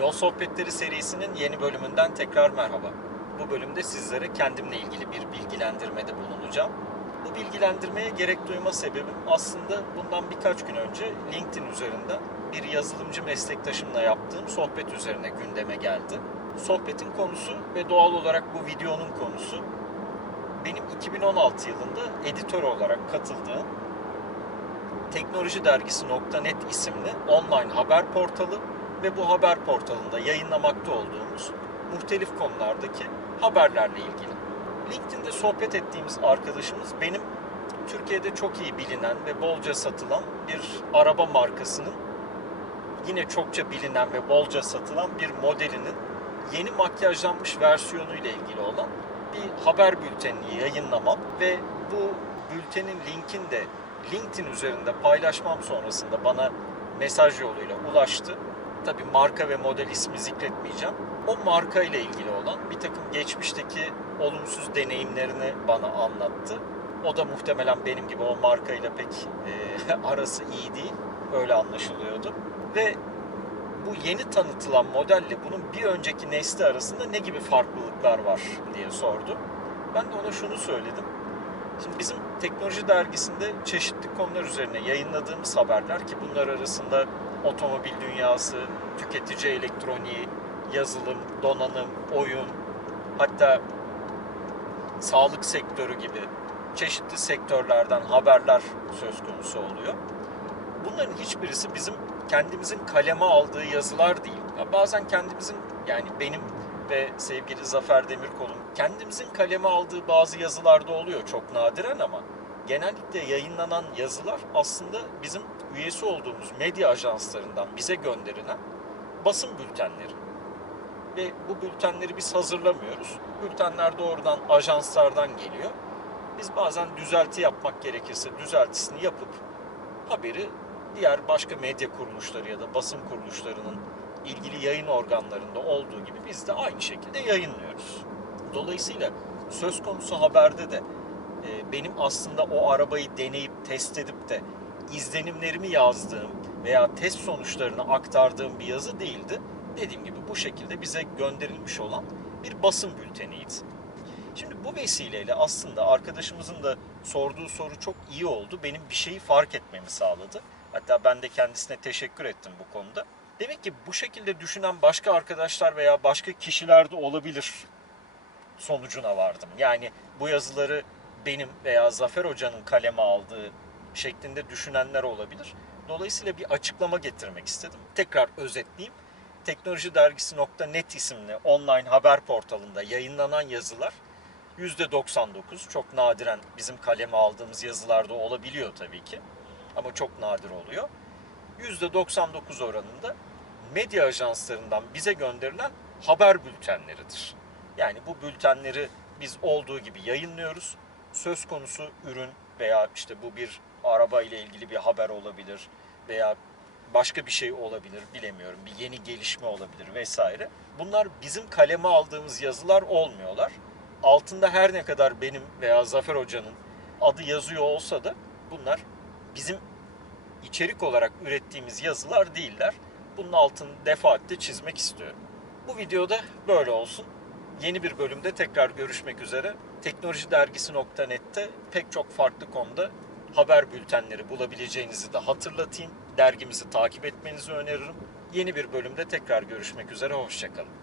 Yol Sohbetleri serisinin yeni bölümünden tekrar merhaba. Bu bölümde sizlere kendimle ilgili bir bilgilendirmede bulunacağım. Bu bilgilendirmeye gerek duyma sebebim aslında bundan birkaç gün önce LinkedIn üzerinden bir yazılımcı meslektaşımla yaptığım sohbet üzerine gündeme geldi. Sohbetin konusu ve doğal olarak bu videonun konusu benim 2016 yılında editör olarak katıldığım Teknoloji Dergisi.net isimli online haber portalı ve bu haber portalında yayınlamakta olduğumuz muhtelif konulardaki haberlerle ilgili. LinkedIn'de sohbet ettiğimiz arkadaşımız benim Türkiye'de çok iyi bilinen ve bolca satılan bir araba markasının yine çokça bilinen ve bolca satılan bir modelinin yeni makyajlanmış versiyonu ile ilgili olan bir haber bültenini yayınlamam ve bu bültenin linkini de LinkedIn üzerinde paylaşmam sonrasında bana mesaj yoluyla ulaştı. Tabi marka ve model ismi zikretmeyeceğim. O marka ile ilgili olan bir takım geçmişteki olumsuz deneyimlerini bana anlattı. O da muhtemelen benim gibi o markayla pek e, arası iyi değil. Öyle anlaşılıyordu. Ve bu yeni tanıtılan modelle bunun bir önceki nesli arasında ne gibi farklılıklar var diye sordu. Ben de ona şunu söyledim. Şimdi bizim teknoloji dergisinde çeşitli konular üzerine yayınladığımız haberler ki bunlar arasında otomobil dünyası, tüketici elektroniği, yazılım, donanım, oyun, hatta sağlık sektörü gibi çeşitli sektörlerden haberler söz konusu oluyor. Bunların hiçbirisi bizim kendimizin kaleme aldığı yazılar değil. Ya bazen kendimizin yani benim ve sevgili Zafer Demirkol'un kendimizin kaleme aldığı bazı yazılarda oluyor çok nadiren ama genellikle yayınlanan yazılar aslında bizim üyesi olduğumuz medya ajanslarından bize gönderilen basın bültenleri. Ve bu bültenleri biz hazırlamıyoruz. Bültenler doğrudan ajanslardan geliyor. Biz bazen düzelti yapmak gerekirse düzeltisini yapıp haberi diğer başka medya kuruluşları ya da basın kuruluşlarının ilgili yayın organlarında olduğu gibi biz de aynı şekilde yayınlıyoruz. Dolayısıyla söz konusu haberde de e, benim aslında o arabayı deneyip test edip de izlenimlerimi yazdığım veya test sonuçlarını aktardığım bir yazı değildi. Dediğim gibi bu şekilde bize gönderilmiş olan bir basın bülteniydi. Şimdi bu vesileyle aslında arkadaşımızın da sorduğu soru çok iyi oldu. Benim bir şeyi fark etmemi sağladı. Hatta ben de kendisine teşekkür ettim bu konuda. Demek ki bu şekilde düşünen başka arkadaşlar veya başka kişiler de olabilir sonucuna vardım. Yani bu yazıları benim veya Zafer Hoca'nın kaleme aldığı şeklinde düşünenler olabilir. Dolayısıyla bir açıklama getirmek istedim. Tekrar özetleyeyim. Teknolojidergisi.net isimli online haber portalında yayınlanan yazılar %99 çok nadiren bizim kaleme aldığımız yazılarda olabiliyor tabii ki. Ama çok nadir oluyor. %99 oranında medya ajanslarından bize gönderilen haber bültenleridir. Yani bu bültenleri biz olduğu gibi yayınlıyoruz. Söz konusu ürün veya işte bu bir araba ile ilgili bir haber olabilir veya başka bir şey olabilir bilemiyorum. Bir yeni gelişme olabilir vesaire. Bunlar bizim kaleme aldığımız yazılar olmuyorlar. Altında her ne kadar benim veya Zafer Hoca'nın adı yazıyor olsa da bunlar bizim içerik olarak ürettiğimiz yazılar değiller. Bunun altını defaatle çizmek istiyorum. Bu videoda böyle olsun. Yeni bir bölümde tekrar görüşmek üzere. Teknolojidergisi.net'te pek çok farklı konuda haber bültenleri bulabileceğinizi de hatırlatayım. Dergimizi takip etmenizi öneririm. Yeni bir bölümde tekrar görüşmek üzere. Hoşçakalın.